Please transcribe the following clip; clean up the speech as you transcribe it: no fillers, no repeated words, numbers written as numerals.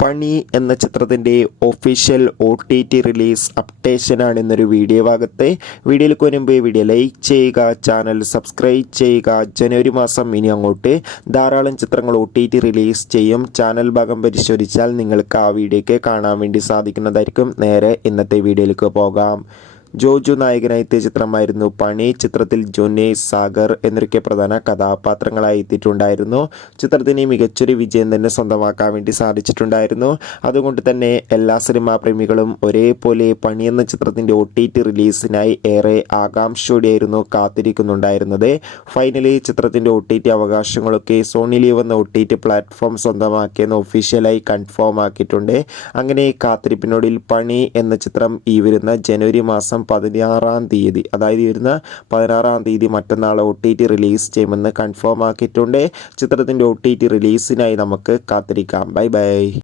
പണി എന്ന ചിത്രത്തിൻ്റെ ഒഫീഷ്യൽ OTT റിലീസ് അപ്ഡേഷനാണ് ഇന്നൊരു വീഡിയോ ഭാഗത്ത്. വീഡിയോയിലേക്ക് വരുമ്പോൾ വീഡിയോ ലൈക്ക് ചെയ്യുക, ചാനൽ സബ്സ്ക്രൈബ് ചെയ്യുക. ജനുവരി മാസം ഇനി അങ്ങോട്ട് ധാരാളം ചിത്രങ്ങൾ OTT റിലീസ് ചെയ്യും. ചാനൽ ഭാഗം പരിശോധിച്ചാൽ നിങ്ങൾക്ക് ആ വീഡിയോയ്ക്ക് കാണാൻ വേണ്ടി സാധിക്കുന്നതായിരിക്കും. നേരെ ഇന്നത്തെ വീഡിയോയിലേക്ക് പോകാം. ജോജു നായകനായി എത്തിയ ചിത്രമായിരുന്നു പണി. ചിത്രത്തിൽ ജുനൈസ്, സാഗർ എന്നൊക്കെ പ്രധാന കഥാപാത്രങ്ങളായി എത്തിയിട്ടുണ്ടായിരുന്നു. ചിത്രത്തിന് മികച്ചൊരു വിജയം തന്നെ സ്വന്തമാക്കാൻ വേണ്ടി സാധിച്ചിട്ടുണ്ടായിരുന്നു. അതുകൊണ്ട് തന്നെ എല്ലാ സിനിമാ പ്രേമികളും ഒരേപോലെ പണി എന്ന ചിത്രത്തിൻ്റെ OTT റിലീസിനായി ഏറെ ആകാംക്ഷയോടെയായിരുന്നു കാത്തിരിക്കുന്നുണ്ടായിരുന്നത്. ഫൈനലി ചിത്രത്തിൻ്റെ OTT അവകാശങ്ങളൊക്കെ സോണി ലീവ് എന്ന OTT പ്ലാറ്റ്ഫോം സ്വന്തമാക്കിയെന്ന് ഒഫീഷ്യലായി കൺഫേം ആക്കിയിട്ടുണ്ട്. അങ്ങനെ കാത്തിരിപ്പിനൊടുവിൽ പണി എന്ന ചിത്രം ഈ വരുന്ന ജനുവരി മാസം 16-ാം തീയതി, അതായത് വരുന്ന 16-ാം തീയതി മറ്റന്നാൾ OTT റിലീസ് ചെയ്യുമെന്ന് കൺഫേം ആക്കിയിട്ടുണ്ട്. ചിത്രത്തിൻ്റെ OTT റിലീസിനായി നമുക്ക് കാത്തിരിക്കാം. Bye bye.